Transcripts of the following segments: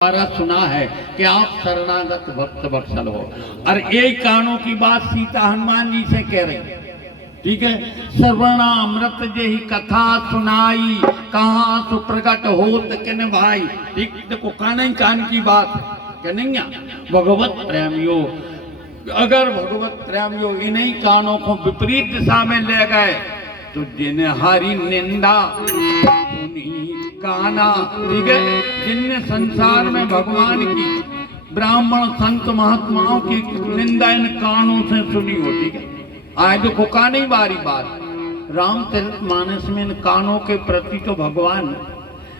द्वारा सुना है कि आप शरणागत भक्त वत्सल हो। और एक कानों की बात सीता हनुमान जी से कह रही, ठीक है। सर्वणामृत जेहि कथा सुनाई, कहाँ सुप्रगट होत किन भाई। ठीक, देखो कान कान की बात क्या नहीं है। भगवत प्रेमियो, अगर भगवत प्रेमियो इन्हीं कानों को विपरीत दिशा में ले गए तो जिन्हें हरि निंदा काना, ठीक है। जिनने संसार में भगवान की, ब्राह्मण संत महात्माओं की निंदा इन कानों से सुनी हो, ठीक है। आए देखो कानी बारी बात रामचरितमानस में इन कानों के प्रति तो भगवान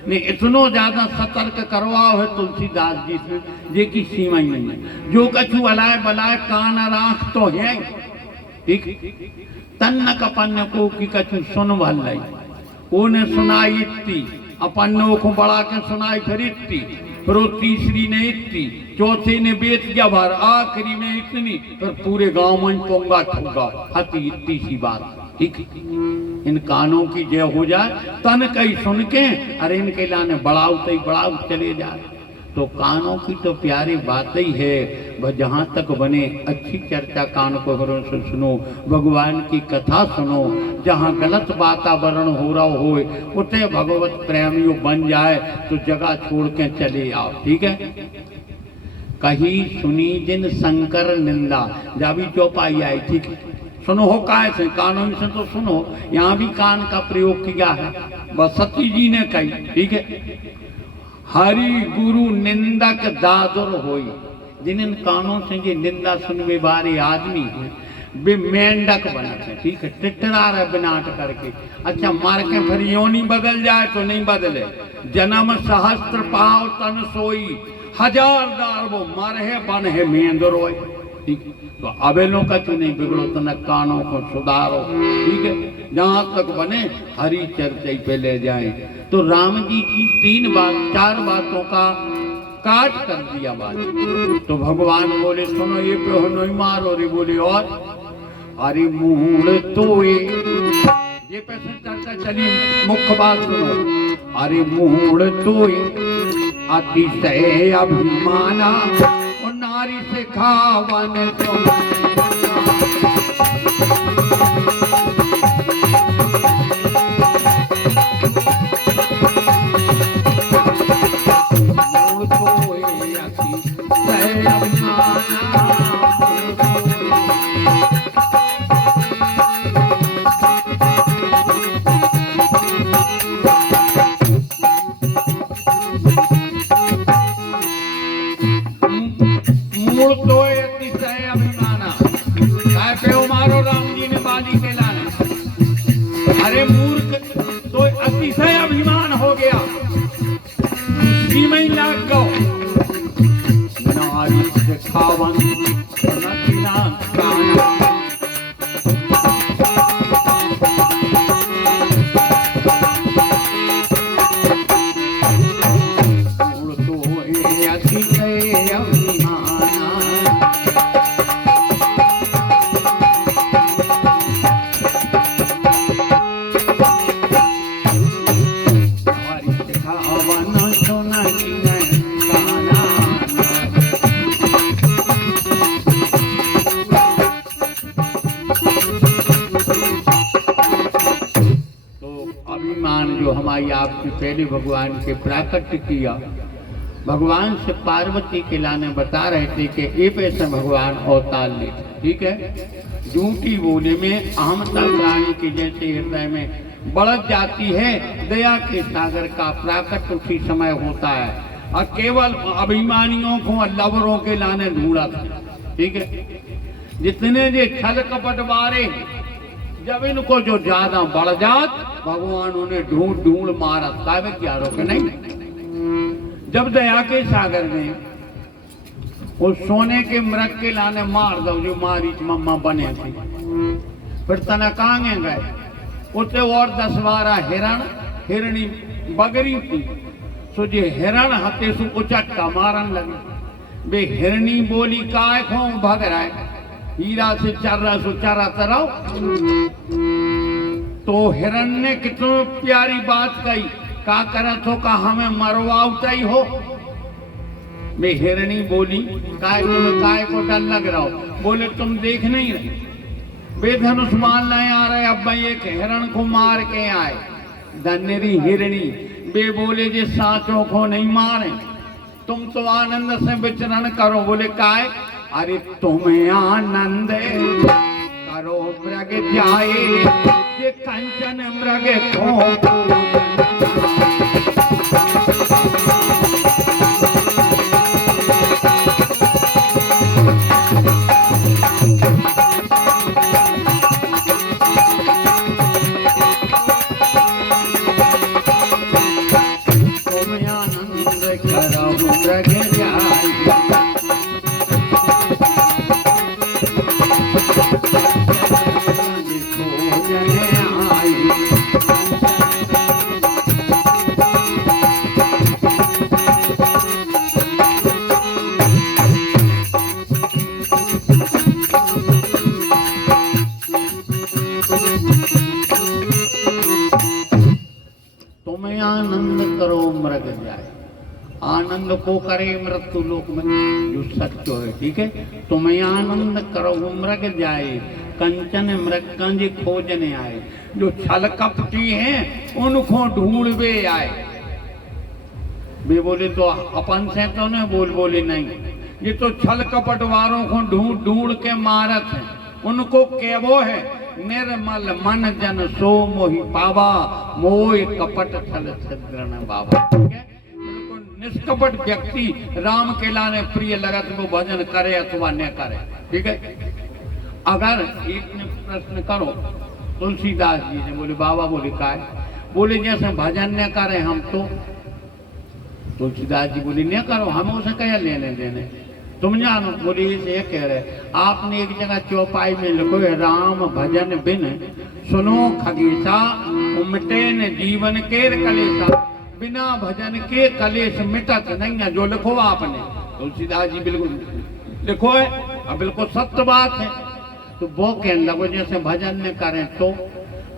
ने इतनो ज्यादा सतर्क करवाओ है तुलसीदास जी से, जे की सीमा ही नहीं है। जो कछु अलाय बलाय कान राख तो है, ठीक। तन्न कपन्न को की कछु सुन भलाई, ओने सुनाई इतनी अपनों को बढ़ा के सुनाई, फिर इतनी, फिर तीसरी ने इतनी, चौथे ने बेच गया भर, आखिरी में इतनी, फिर पूरे गांव में पोंगा ठूंगा हती इतनी सी बात, ठीक। इन कानों की जय हो जाए, तन कई सुन के अरे इनके लाने बढ़ाऊ चले जाए। तो कानों की तो प्यारी बात ही है, वह जहाँ तक बने अच्छी चर्चा कान को से सुनो, भगवान की कथा सुनो। जहाँ गलत वातावरण हो रहा हो उसे भगवत प्रेमियों बन जाए तो जगह छोड़ के चले आओ, ठीक है। कहीं सुनी जिन शंकर निंदा, जावी चौपाई आई, ठीक है। सुनो हो काय से, कानों से तो सुनो, यहाँ भी कान का प्रयोग किया है, बस सती जी ने कही, ठीक है। हरि गुरु निंदक दादुर होई, जिन इन कानों से ये निंदा सुनने वाले आदमी हैं वे मेंढक बनते, ठीक है। टिटरा रहे बिनाट करके, अच्छा मार के फिर योनी बदल जाए तो नहीं बदले। जन्म सहस्त्र पाव तन सोई, हजार दार वो मर है बन है मेंदर रोई, ठीक। तो अबेलों का क्यों नहीं बिगड़ो, तो न कानों को सुधारो, ठीक है। जहाँ तक बने हरि चर्चा पे ले जाए। तो राम जी की चार बातों का काट कर दिया बात। तो भगवान बोले सुनो ये पे हो नहीं मारो रे, बोले और अरे मूल तो ये पैसे चर्चा चली, मुख्य बात सुनो। अरे मूल तो अतिशय अभिमाना और नारी से खावन तो आपने पहले भगवान के प्राकट्य किया। भगवान से पार्वती के लाने बता रहे थे कि एक ऐसा भगवान अवतार ले, ठीक है। झूठी बोले में अहमता प्राणी के जैसे हृदय में बढ़ जाती है, दया के सागर का प्राकट्य उसी समय होता है। और केवल अभिमानियों को लवरों के लाने ढूंढा था, ठीक है। जितने ये छल कपट बारे, जब इनको जो ज्यादा बढ़ जात भगवान उन्हें ढूंढ मारा, कावे क्या रोके नहीं। जब दया के सागर में उस सोने के मृग के लाने मार दो जो मारीच मम्मा बने थे, फिर तनकांगे गए उसे और 10-12 हिरण हिरणी बगरी थी, सो जे हिरण हते सु उचटका मारन लगे। बे हिरणी बोली काय खो भग रहा है, हीरा से चर रहा सो चरा तरह। तो हिरण ने कितनी प्यारी बात कही, का करत हो का हमें मरवाउता ही हो, वे हिरणी बोली, काय तुम्हें काय को डर लग रहा हो? बोले तुम देख नहीं रहे, वे धनुष मारने आ रहे, अब मैं एक हिरण को मार के आए। धन्यरी हिरणी, वे बोले जे सांचों को नहीं मारे, तुम तो आनंद से विचरण करो। बोले काय? अरे तुम्हें आनंद करो मृग जाए, ये कंचन मृग को आनंद करो मृग जाए। आनंद को करे मृत्यु लोक में, जो सत्य है, ठीक है। तुम्हें आनंद करो मृग जाए, कंचन मृग कंज खोजने आए। जो छल कपटी हैं उनको ढूंढवे आए। वे बोले तो अपन से तो नहीं बोले नहीं, ये तो छल कपट वालों को ढूंढ ढूंढ के मारत है। उनको केवो है निर्मल मन जन सो मोहि पावा, मोह कपट छल छद्रण बाबा। ठीक है, निष्कपट व्यक्ति राम के लाने प्रिय लगत वो भजन करे अथवा न करे। ठीक है, अगर एक ने प्रश्न करो तुलसीदास जी से, बोले बाबा, बोले काय? बोले जैसे भजन न करे हम तो। तुलसीदास जी बोले न करो, हम उसे क्या लेने देने, तुम जानो। बोले इसे ये कह रहे, आपने एक जगह चौपाई में लिखो है, राम भजन बिन सुनो खगेशा, उमटे न जीवन केर कलेशा। बिना भजन के कलेश मिटत नहीं है, जो लिखो आपने। तुलसीदास जी बिल्कुल लिखो है, अब बिल्कुल सत्य बात है। तो वो कहने लगो जैसे भजन न करें तो,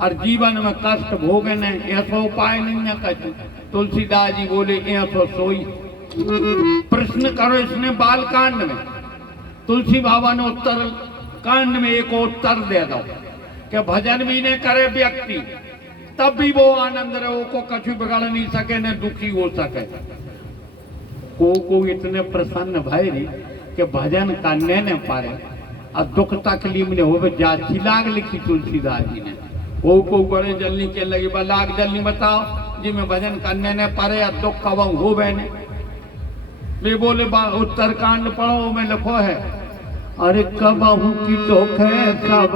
और जीवन में कष्ट भोगे न, ऐसा उपाय नहीं है कहते। तुलसीदास जी बोले ऐसा सोई प्रश्न करो इसने बाल कांड में। तुलसी बाबा ने उत्तर कांड में एक उत्तर दे दो कि भजन भी नहीं करे व्यक्ति तब भी वो आनंद रहे, को कछु बिगड़ नहीं सके न दुखी हो सके। को इतने प्रसन्न भय कि भजन करने न पारे और दुख तकलीफ ने हो जाची लाग लिखी तुलसीदास जी ने। वो को बड़े जल्दी के लगी लाग जल्दी बताओ जी में भजन करने न पारे और दुख कब हो बहने। वे बोले उत्तरकांड पढ़ो में लिखो है, अरे कबहू की दुख है सब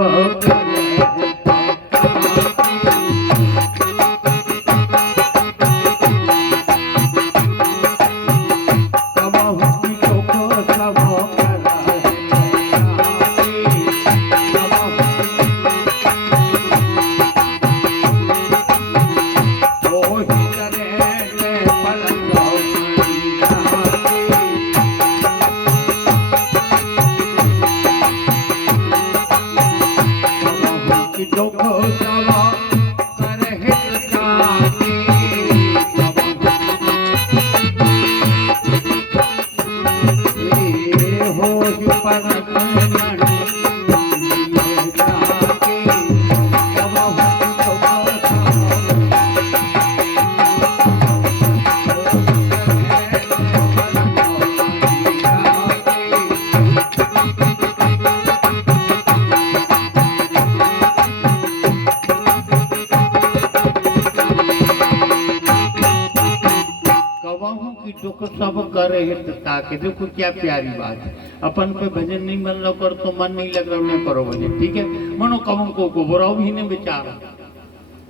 दुख सब करे हित ताके। देखो क्या प्यारी बात है, अपन पे भजन नहीं बन रहा कर तो मन नहीं लग रहा नहीं करो भजन। ठीक है, मनो कबों को बुराओ भी नहीं बेचारा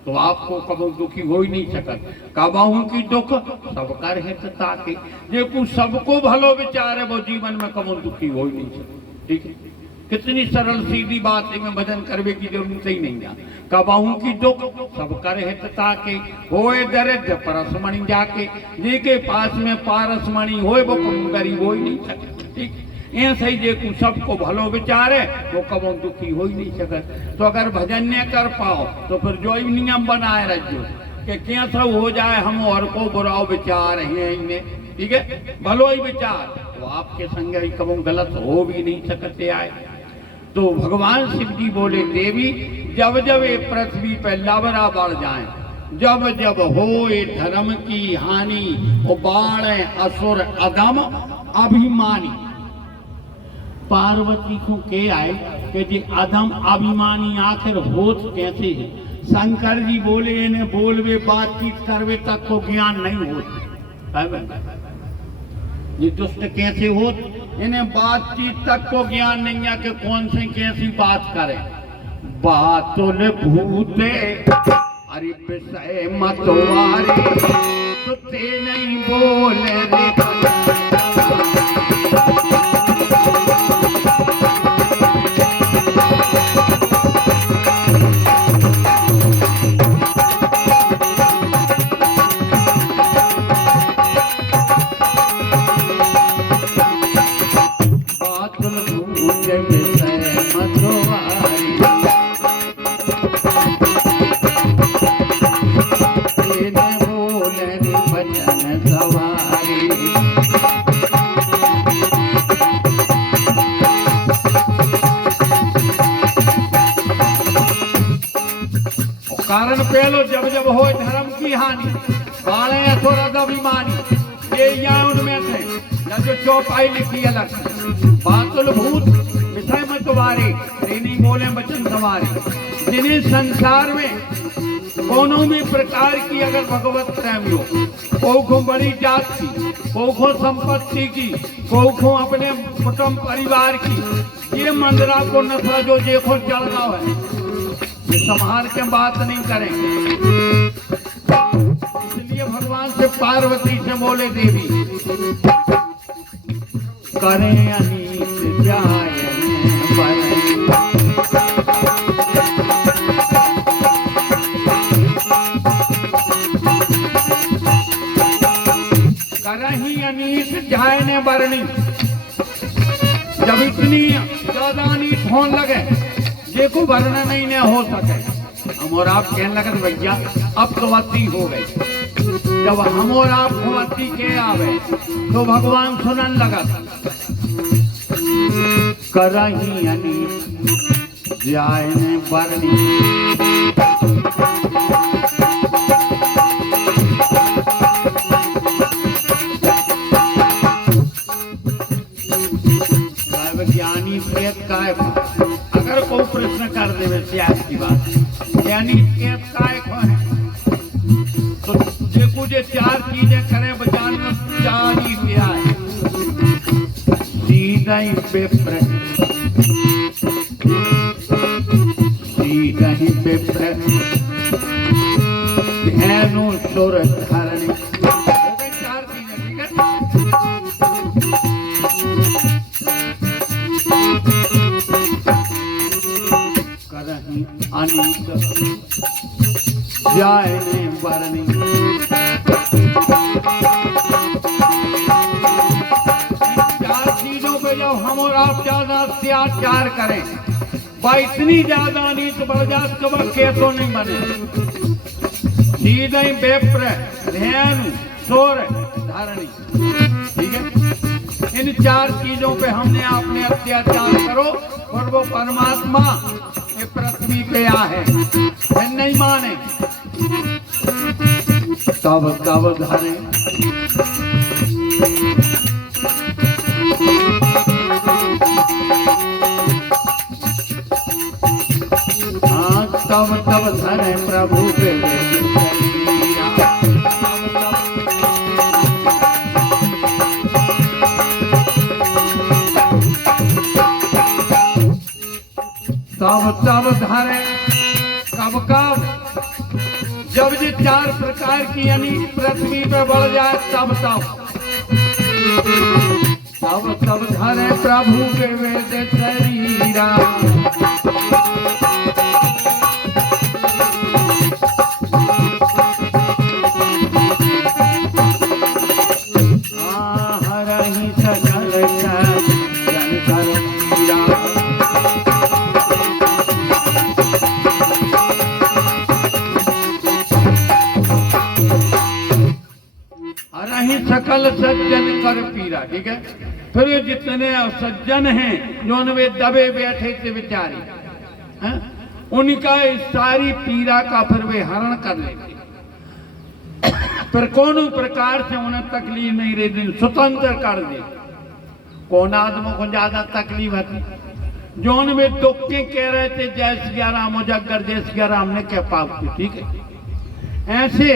तो आपको कबो दुखी हो ही नहीं सकत। कबाहू की दुख सब कर हित ताके, जे कुछ सबको भलो विचार है वो जीवन में कबो दुखी हो ही नहीं सकत। ठीक है, कितनी सरल सीधी बात है, में भजन करने की जरूरत ही नहीं है। कबाहू की दुख सब कर हित ताके, होए दरिद्र परसमणि जाके, जे के पास में पारसमणि होए वो गरीब हो ही नहीं सके। ठीक, ऐसे ही जे को सबको भलो विचार है वो कबो दुखी हो ही नहीं सकत। तो अगर भजन न कर पाओ तो फिर जो नियम बनाए रखो कि कैसा हो जाए हम और को बुराओ विचार है इन्हें ठीक है, भलो ही विचार तो आपके संग ही कबू गलत हो भी नहीं सकते आए। तो भगवान शिव जी बोले देवी जब जब ये पृथ्वी पे लवरा बढ़ जाए, जब जब होए धर्म की हानि, वो बाण असुर अदम अभिमानी। पार्वती को के आए कि जी अदम अभिमानी आखिर होत कैसे है? शंकर जी बोले इन्हें बोलवे बातचीत करवे तक को ज्ञान नहीं होता। ये दुष्ट कैसे होत? इन्हें बातचीत तक को ज्ञान नहीं है कि कौन से कैसी बात करे। बातुल भूते अरे विषय मतवारी, तो ते नहीं बोले रे कारण पहलो जब जब हो धर्म की हानि, बाणे असुर अभिमानी, ये यहाँ उनमें थे या जो चौपाई लिखी अलग। बातुल भूत विषय में तुम्हारे नहीं बोले वचन तुम्हारे, जिन्हें संसार में कोनो भी प्रकार की अगर भगवत प्रेम हो, कोखो बड़ी जात की, कोखो संपत्ति की, कोखो अपने कुटुंब परिवार की, ये मंदिरा को नशा जो देखो चलना है, ये संभाल के बात नहीं करेंगे। इसलिए भगवान से पार्वती से बोले देवी करें अनीत जाए करही अनीत जाए ने बरनी। जब इतनी ज्यादा अनीत होने लगे देखो वर्णन नहीं न हो सके, हम और आप कहने लगे भैया अब तो अति हो गई। जब हम और आप को अति के आवे तो भगवान सुनन लगा करही अनीत जाए ने बरनी। ज्ञानी प्रेत का अगर कोई प्रश्न कर दे वैसे आपकी बात यानी एक काय है तो देखो जे चार चीजें करे बचान में चार ही दिया है। सीधा ही पेपर, सीधा ही पेपर धैनु सुर धारणी, चार चीजें ठीक है। अनीत जाए ने बरनी। चार चीजों पे जब हम और आप ज्यादा अत्याचार करें, भाई इतनी ज्यादा अनीत बढ़ जात कब कैसो नहीं बने। सीधे बेप्र ध्यान सोर धारणी, ठीक है। इन चार चीजों पे हमने आपने अत्याचार करो और वो परमात्मा ये पृथ्वी पे आ है नहीं माने तब तब धरे। हाँ तब तब धरे प्रभु पे तब तब धरे। कब कब जब ये चार प्रकार की यानी पृथ्वी पर बढ़ जाए तब तब धरे प्रभु के वेद शरीरा। हरहि सकल जन करीरा। सकल सकल सज्जन कर पीरा, ठीक है। फिर ये जितने सज्जन हैं जो वे दबे बैठे थे बेचारे, हैं, उनका इस सारी पीड़ा का फिर वे हरण कर लेते, फिर कोनो प्रकार से उन्हें तकलीफ नहीं रहती, स्वतंत्र कर दे। कौन आदमों को ज्यादा तकलीफ होती, जोन में दुख के कह रहे थे जय सिया राम उजागर, जय सिया राम ने क्या पाप की, ठीक है। ऐसे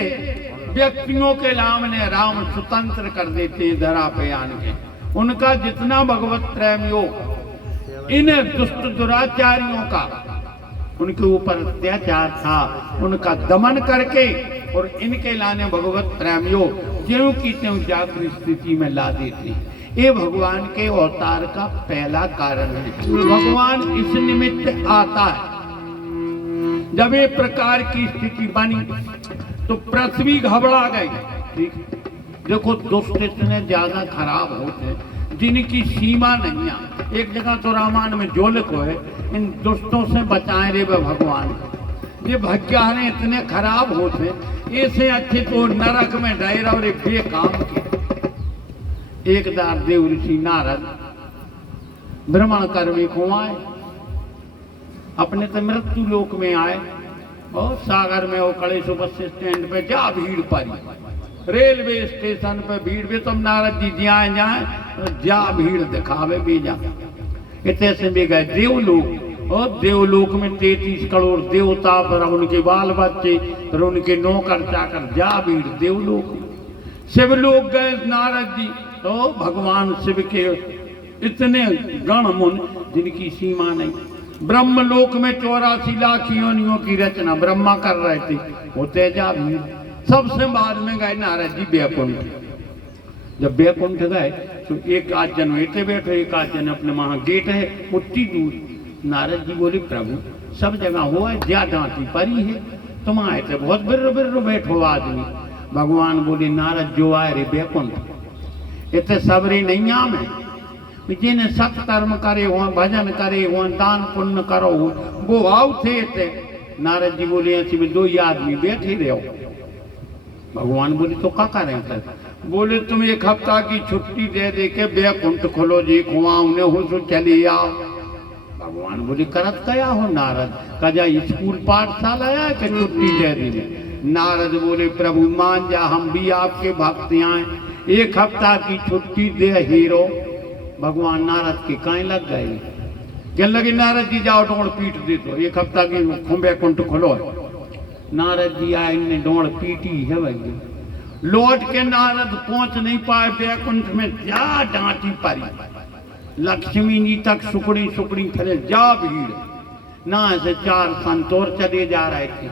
व्यक्तियों के नाम ने राम स्वतंत्र कर देते धरा पे आन के। उनका जितना भगवत प्रेम योग इन दुष्ट दुराचारियों का उनके ऊपर अत्याचार था, उनका दमन करके और इनके लाने भगवत प्रेम योग ज्यों की त्यों जागृत स्थिति में ला देते। ये भगवान के अवतार का पहला कारण है। भगवान इस निमित्त आता है। जब ये प्रकार की स्थिति बनी तो पृथ्वी घबरा गई, ठीक। देखो दुष्ट इतने ज्यादा खराब होते हैं जिनकी सीमा नहीं है। एक जगह तो रामायण में जो लिखो है, इन दुष्टों से बचाए रे भगवान। ये भग्याने इतने खराब होते, ऐसे अच्छे तो नरक में डरा और बेकाम के। एक दार देव ऋषि नारद भ्रमण करने को आए, अपने तो मृत्यु लोक में आए और सागर में वो खड़े सो बस स्टैंड पे जा भीड़ पड़ी, रेलवे स्टेशन पे भीड़ भी। तुम नारद जी जाए जा भीड़ दिखावे भी जा। इतने से भी गए देवलोक, और देवलोक में 33 करोड़ देवता, पर उनके बाल बच्चे, फिर उनके नौकर चाकर, जा भीड़ देवलोक। शिव लोग गए नारद जी, तो भगवान शिव के इतने गण मुन जिनकी सीमा नहीं। ब्रह्मलोक में 84 लाख योनियों की रचना ब्रह्मा कर रहे थे, होते जा भीड़। सबसे बाद में गए नारद जी बैकुंठ। जब बैकुंठ गए तो एक आध जन बैठे बैठे, एक आध जन अपने वहां गेट है उतनी दूर। नारद जी बोले प्रभु सब जगह हुआ है, ज्यादा डांटी परी है, तुम आए थे बहुत बिर्र बिर्र बैठो आदमी। भगवान बोले नारद जो आए रे बैकुंठ, इतने सबरी नहीं आम है। जिन्हें सत कर्म करे हुआ, भजन करे हुआ, दान पुण्य करो वो आओ थे। नारद जी बोले ऐसे में 2 आदमी बैठे रहो। भगवान बोले तो क्या करें सर? बोले तुम 1 हफ्ता की छुट्टी दे दे के बैकुंठ खोलो जी, खुआ उन्हें हो तो चले आओ। भगवान बोले करत कया हो नारद, कजा स्कूल पाठशाला आया कि छुट्टी दे दी? नारद बोले प्रभु मान जा, हम भी आपके भक्त आए, 1 हफ्ता की छुट्टी दे हीरो। भगवान नारद के काई लग गए, कहने लगे नारद जी जाओ डोड़ पीट दे दो, 1 हफ्ता की खुंबे कुंठ खोलो। नारद जी आए, इनने डोड़ पीटी है भाई। लौट के नारद पहुंच नहीं पाए बैकुंठ में, जा डांटी पड़ी। लक्ष्मी जी तक सुकड़ी सुकड़ी फैले, जा भीड़ ना ऐसे 4 संत और चले जा रहे थे।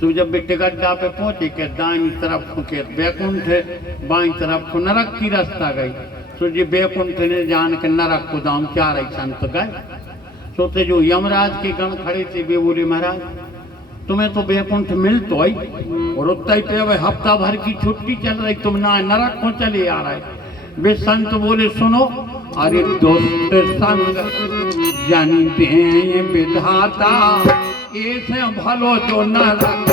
तो जब बेटे गड्ढा पे पहुंचे के दाईं तरफ के बैकुंठ है, बाईं तरफ को नरक की रास्ता गई। तो जी बैकुंठ ने जान के नरक को दाम 4 संत गए। सोते जो यमराज के गण खड़े थे वे बोले महाराज तुम्हें तो बैकुंठ मिल तो आई, और उतना ही पे हफ्ता भर की छुट्टी चल रही, तुम ना नरक को चले आ रहे। वे संत बोले सुनो, अरे दोस्त संग जानी दे विधाता, ऐसे भलो जो नरक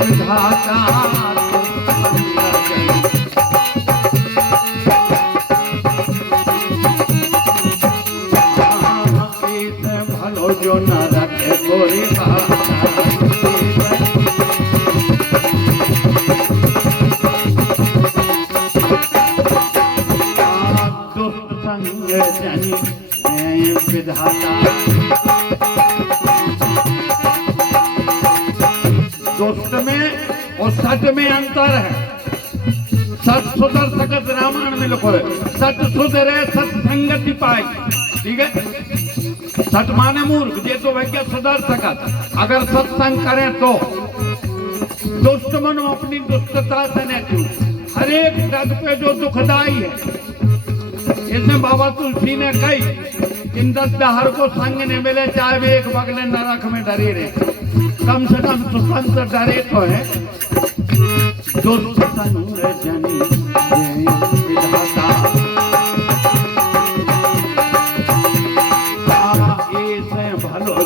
विधाता। भलो जो नरक कोई दुष्ट संग जनी विधाता। दुष्ट में और सत में अंतर है। सत सुधर सकत रामायण में लिखो है, सत सुधरे सत संगति पाई, ठीक है। सत माने मूर्ख, ये तो भैया सुधर सकत अगर सत्संग करें तो। दुष्ट मनो अपनी दुष्टता से न चूक, हर एक जग पे जो दुखदाई है। इसमें बाबा तुलसी ने कही इन 10 दहर को संग ने मिले, चाहे वे एक बगले नरक में डरे रहे, कम से कम स्वतंत्र डरे तो है। दुष्ट संग जनी विधाता।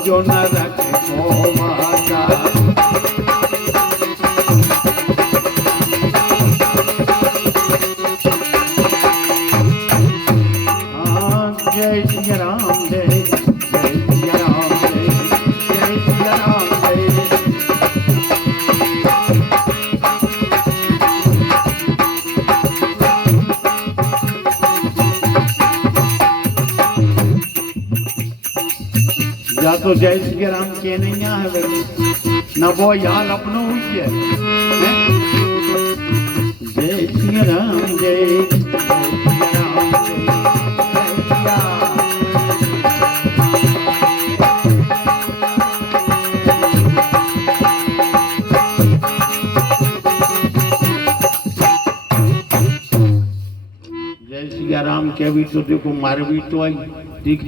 जो नरक को माता। जय श्री राम जय श्री राम जय श्री राम जय। या तो जय श्री राम के नहीं है भाई न वो यार अपनो हुई है। जय श्री राम जय श्री राम राम के भी तो देखो मार भी तो आई ठीक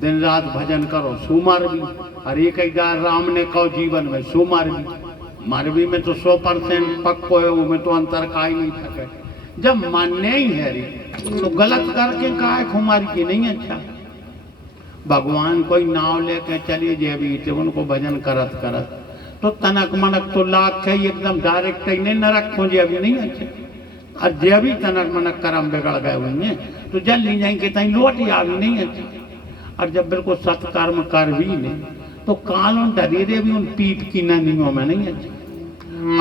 दिन रात भजन करो सुमार भी। और एक राम ने कहो जीवन में सुमार भी मारवी में तो 100% पक्को है, वो में तो अंतर का ही नहीं सके। जब मानने ही है रे तो गलत करके का खुमारी की नहीं। अच्छा भगवान कोई नाव लेके चलिए जे भी थे उनको भजन करत करत तो तनक मनक तो लाख है एकदम डायरेक्ट ही नहीं नरक खोजे अभी नहीं। अच्छा और जे भी तनक मनक कर्म बिगड़ गए हुए तो जल नहीं जाएंगे तहीं लौट ही अभी नहीं। अच्छा और जब बिल्कुल सत्कर्म कर भी नहीं तो कालों डरीरे भी उन पीठ की ननियों में नहीं। अच्छा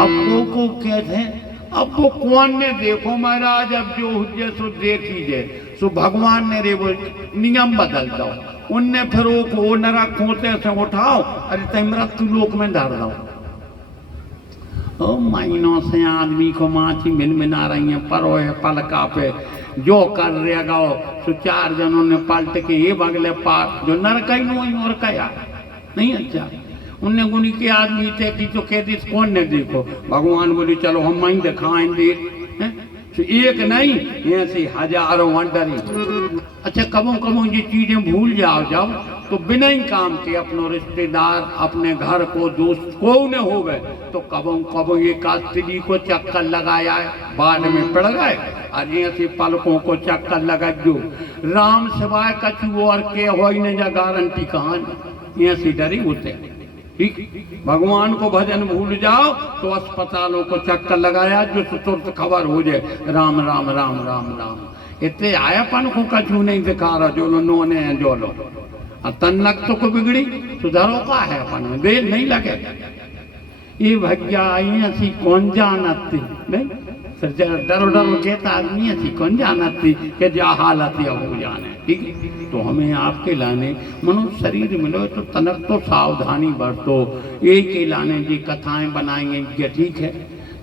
अब को कहते हैं अब वो कौन ने देखो महाराज अब जो हुए सो देख लीजिए सो भगवान ने रे वो नियम बदल दो उनने फिर वो नरक खोते से उठाओ अरे तय मृत्यु लोक में डाल दो। ओ महीनों से आदमी को माची मिना रही है परो है पलका पे जो कर रहेगा सो 4 जनों ने पलट के ये बगले पार जो नरक ही नहीं और कया नहीं। अच्छा उनने गुनी के आदमी थे कि तो कहती कौन ने देखो भगवान बोले चलो हम वहीं दिखाएंगे तो एक नहीं ऐसे हजारों वंडर। अच्छा कबों ये चीजें भूल जाओ तो बिना ही काम के अपनों रिश्तेदार अपने घर को दोस्त को न हो गए तो कबों ये कास्त्री को चक्कर लगाया है बाद में पड़ गए और ऐसे पलकों को चक्कर लगा जो राम सिवाय कछु और के हो ही नहीं जा गारंटी कहानी ऐसी डरी होते ठीक। भगवान को भजन भूल जाओ तो अस्पतालों को चक्कर लगाया जो तुरंत खबर हो जाए राम राम राम राम राम। इतने आयापन को कछु नहीं दिखा रहा जो लो नोने हैं जो लो तन्नक तो को बिगड़ी सुधारो का है अपन में देर नहीं लगे। ये भैया आई ऐसी कौन जानती नहीं डरो डरो कहता आदमी ऐसी कौन जानती कि जा हालत या हो जाने ठीक। तो हमें आपके लाने मनुष्य शरीर मिलो तो तनक तो सावधानी बरतो एक के लाने जी कथाएं बनाएंगे ये ठीक है।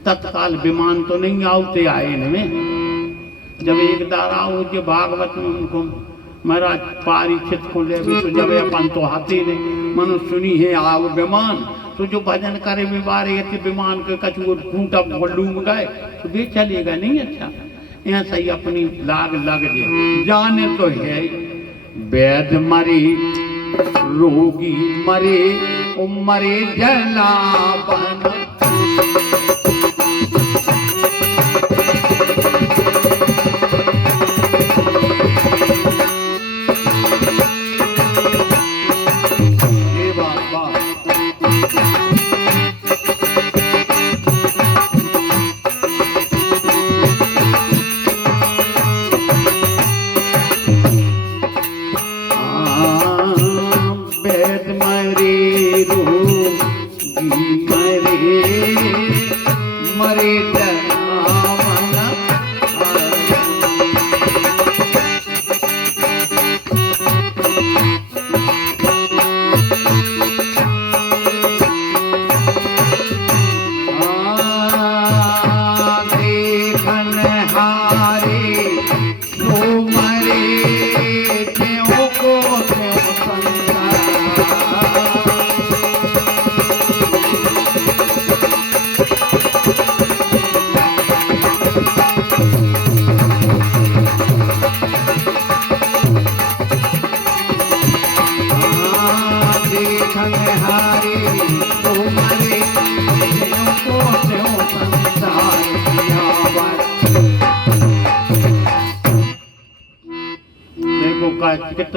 तत्काल विमान तो नहीं आते आए इनमें जब एक दारा हो जो भागवत में उनको महाराज पारीक्षित को ले भी तो जब अपन तो हाथी ने मनुष्य सुनी है आओ विमान तो जो भजन करे बीमार ये विमान के कछु टूटा डूब गए तो वे चलेगा नहीं। अच्छा यहाँ सही अपनी लाग लग जाए जाने तो है वैद मरे रोगी मरे मरे जलावन मरे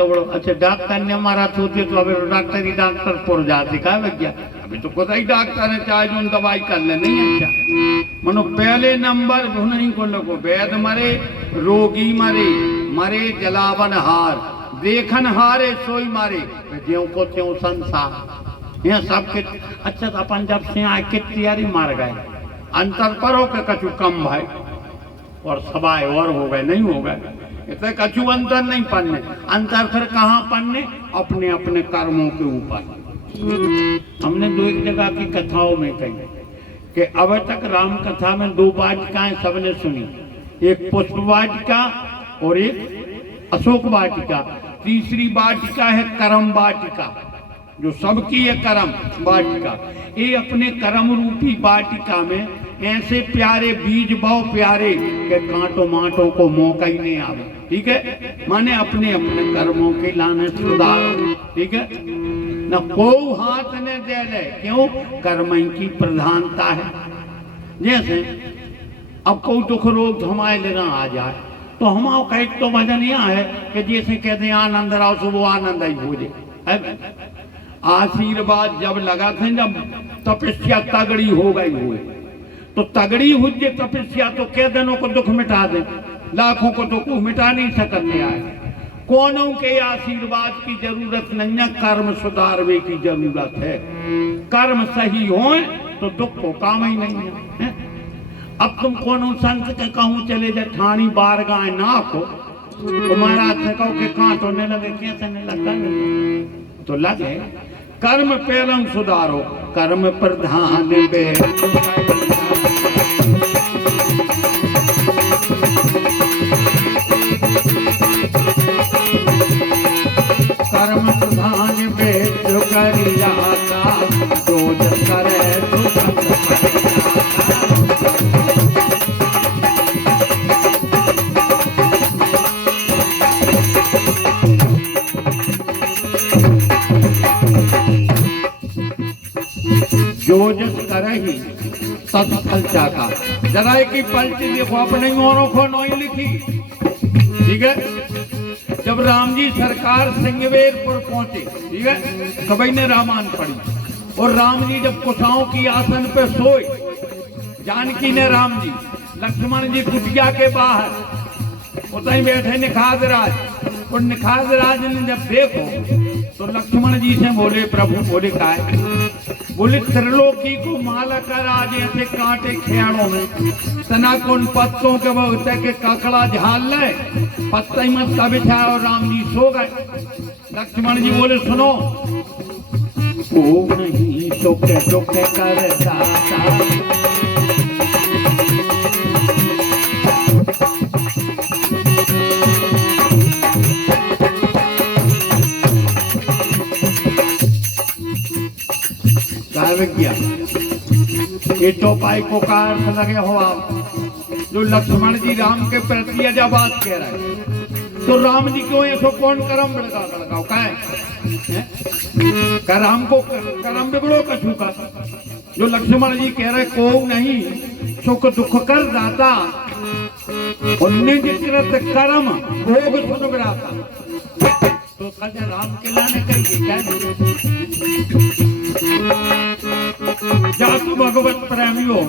बड़ो अच्छा डॉक्टर ने हमारा सोचे तो अभी डॉक्टर ही डॉक्टर पुर जाते का भैया अभी तो खुद ही डॉक्टर है चाहे जो दवाई कर ले नहीं अच्छा मनो पहले नंबर नहीं को लोगो वैद मरे रोगी मरे मरे जलावन हार देखन हारे सोई मारे ज्यों को त्यों संसार यहाँ सबके अच्छा तो अपन जब से आए के तैयारी मार गए अंतर पर हो के कछु कम भाई और सबाए और हो गए नहीं हो गए इतने कछु अंतर नहीं पढ़ने अंतर फिर कहाँ पढ़ने अपने अपने कर्मों के ऊपर हमने दो एक जगह की कथाओं में कही कि अब तक राम कथा में दो वाटिकाएं सबने सुनी एक पुष्प वाटिका और एक अशोक वाटिका तीसरी वाटिका है कर्म वाटिका जो सबकी है कर्म वाटिका ये अपने कर्म रूपी वाटिका में ऐसे प्यारे बीज बहु प्यारे के कांटों माटों को मौका ही नहीं आवे ठीक है माने अपने अपने कर्मों के लाने सुधार ठीक है न को हाथ ने दे ले क्यों कर्म की प्रधानता है जैसे अब कोई दुख रोग हमारे लेना आ जाए तो हमारा का एक तो वजन यह है कि जैसे कहते हैं आनंद राव सो वो आनंद ही हो जाए आशीर्वाद जब लगा थे जब तपस्या तगड़ी हो गई हुए तो तगड़ी हो जे तपस्या तो कह दिनों को दुख मिटा दे लाखों को दुख मिटा नहीं सकते आए कोनों के आशीर्वाद की जरूरत नहीं है कर्म सुधारवे की जरूरत है कर्म सही हो तो दुख को काम ही नहीं है अब तुम कोनो संत के कहूँ चले जा ठाणी बार गाय ना को तो महाराज से कहो कि कांट होने लगे कैसे नहीं लगता तो लगे कर्म पहलम सुधारो कर्म प्रधान बे कर्म प्रधान बे जो करी जाता जो जन करे जो जस करही तत्फल चाका जरा की पलटी देखो अपने मोरों को नहीं लिखी ठीक है जब राम जी सरकार सिंगवेरपुर पहुंचे ठीक है कभी ने रामायण पढ़ी और राम जी जब कुशाओं की आसन पे सोए जानकी ने राम जी लक्ष्मण जी कुटिया के बाहर उतई बैठे निखाद राज और निखाद राज ने जब देखो तो लक्ष्मण जी से बोले प्रभु बोले काय बोले त्रिलोकी को माला कर आज ऐसे कांटे खेड़ों में तना कौन पत्तों के वक्त के काकड़ा झाल ले पत्ता ही मत का बिछा और राम जी सो गए लक्ष्मण जी बोले सुनो ओ नहीं टोके टोके कर दाता गया ये चौपाई को कार लगे हो आप जो लक्ष्मण जी राम के प्रति जब बात कह रहे हैं तो राम जी क्यों ऐसो कौन कर्म बिगड़ाओ का राम को कर्म बिगड़ो कछू का जो लक्ष्मण जी कह रहे को नहीं सुख दुख कर दाता उन्हें जितरत कर्म भोग सुन बिराता तो कल राम के लाने करिए क्या जातु भगवत प्रेमियों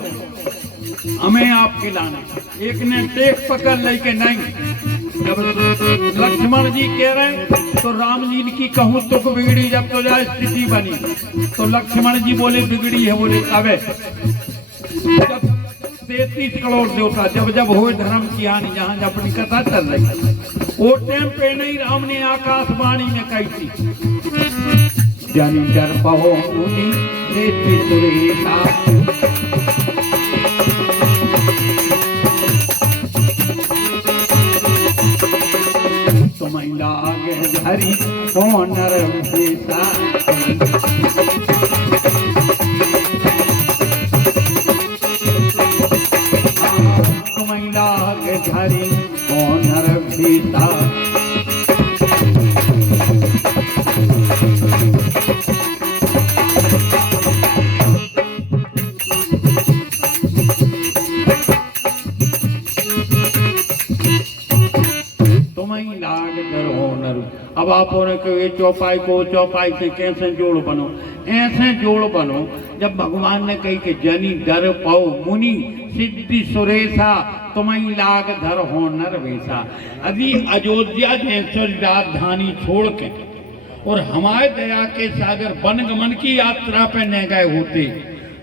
हमें आपके लाने एक ने टेक पकड़ लेके नहीं जब लक्ष्मण जी कह रहे तो राम जी की कहूँ तुक बिगड़ी जब तो जा स्थिति बनी तो लक्ष्मण जी बोले बिगड़ी है बोले अबे जब 33 करोड़ देवता जब जब हो धर्म की हानि जहाँ जब अपनी कथा चल रही वो टाइम पे नहीं राम ने आकाशवाणी में कही थी जन डर पहो मुनि रेति सुरेखा तुम्हें लागे धरी कौन रमेशा तुम्हें लागे धरी कौन रमेशा अब आप के ये चौपाई को चौपाई से कैसे जोड़ बनो, ऐसे जोड़ बनो जब भगवान ने कही कि जनी डर पाओ मुनि सिद्धि सुरेशा तुम्हें लाग धर हो नर वैसा। अभी अयोध्या जैसे राजधानी छोड़ के और हमारे दया के सागर वनगमन की यात्रा पे न गए होते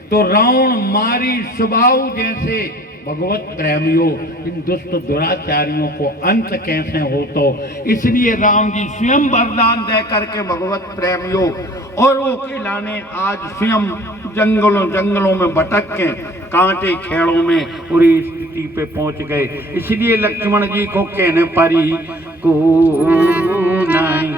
तो रावण मारी सुबाहु जैसे भगवत प्रेमियों इन दुष्ट दुराचारियों को अंत कैसे हो। तो इसलिए राम जी स्वयं वरदान दे करके भगवत प्रेमियों और वो खिलाने आज स्वयं जंगलों में भटक के कांटे खेड़ों में पूरी स्थिति पे पहुंच गए। इसलिए लक्ष्मण जी को कहने परी को नहीं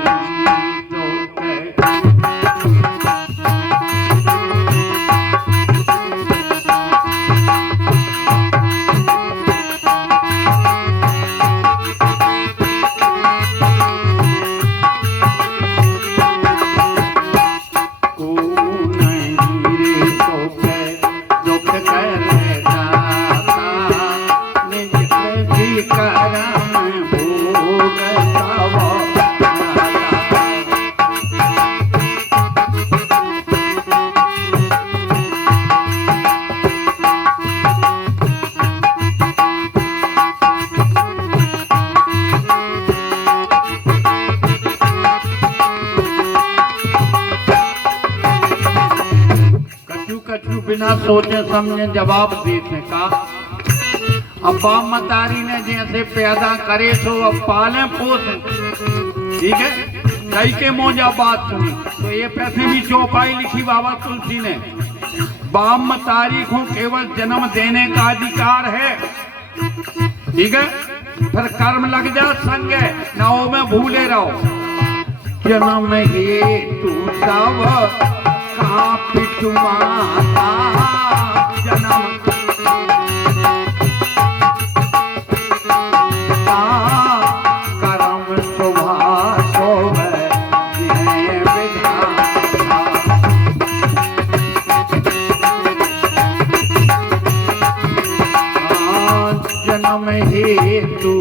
बिना सोचे समझे जवाब देते का। अब बाप मतारी ने जैसे पैदा करे सो अब पाले पोसे, ठीक है। कई के मौजा बात सुनी तो ये पैसे भी चौपाई लिखी बाबा तुलसी ने, बाप मतारी को केवल जन्म देने का अधिकार है, ठीक है। फिर कर्म लग जा संग ना वो में भूले रहो। जन्म हे तू सब पितु माता जन्म कर्म शोभा शोभे जन्म हेतु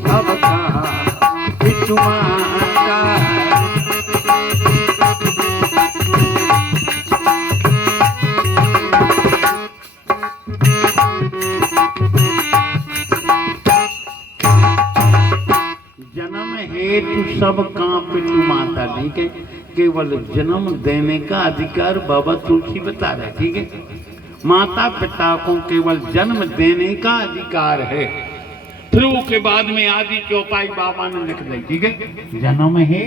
सबका पितु माता। हेतु सब पितु माता, ठीक है। केवल जन्म देने का अधिकार बाबा तुलसी बता रहे, ठीक है। माता पिता को केवल जन्म देने का अधिकार है। फिर के बाद में आदि चौपाई बाबा ने लिख दी, ठीक है। जन्म है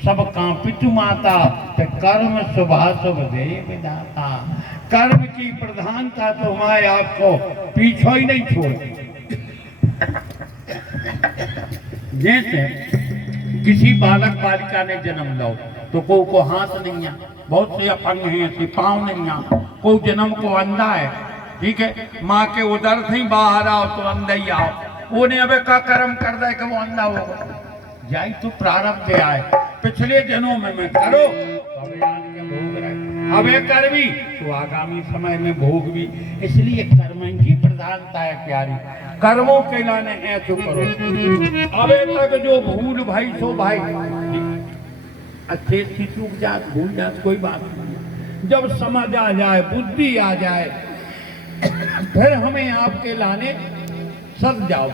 सब पितु माता कर्म शुभाशुभ दे विधाता। कर्म की प्रधानता तो हमारे आपको पीछे ही नहीं छोड़ती। जैसे किसी बालक बालिका ने जन्म लो तो को हाथ नहीं है, बहुत से अपंग हैं, ऐसे पाँव नहीं है, को जन्म को अंधा है, ठीक है। माँ के उधर से ही बाहर आओ तो अंधा ही आओ। उन्हें अब का कर्म कर दे कि वो अंधा होगा, जाई तो प्रारब्ध आए पिछले जन्मों में मैं करो तो भोग रहे, अब कर भी तो आगामी समय में भोग भी। इसलिए कर्म की प्रधानता है प्यारी, कर्मों के लाने ऐसे करो। अब तक जो भूल भाई सो भाई अच्छे से चूक जात भूल जात कोई बात नहीं। जब समझ आ जाए बुद्धि आ जाए फिर हमें आपके लाने सद जाओ।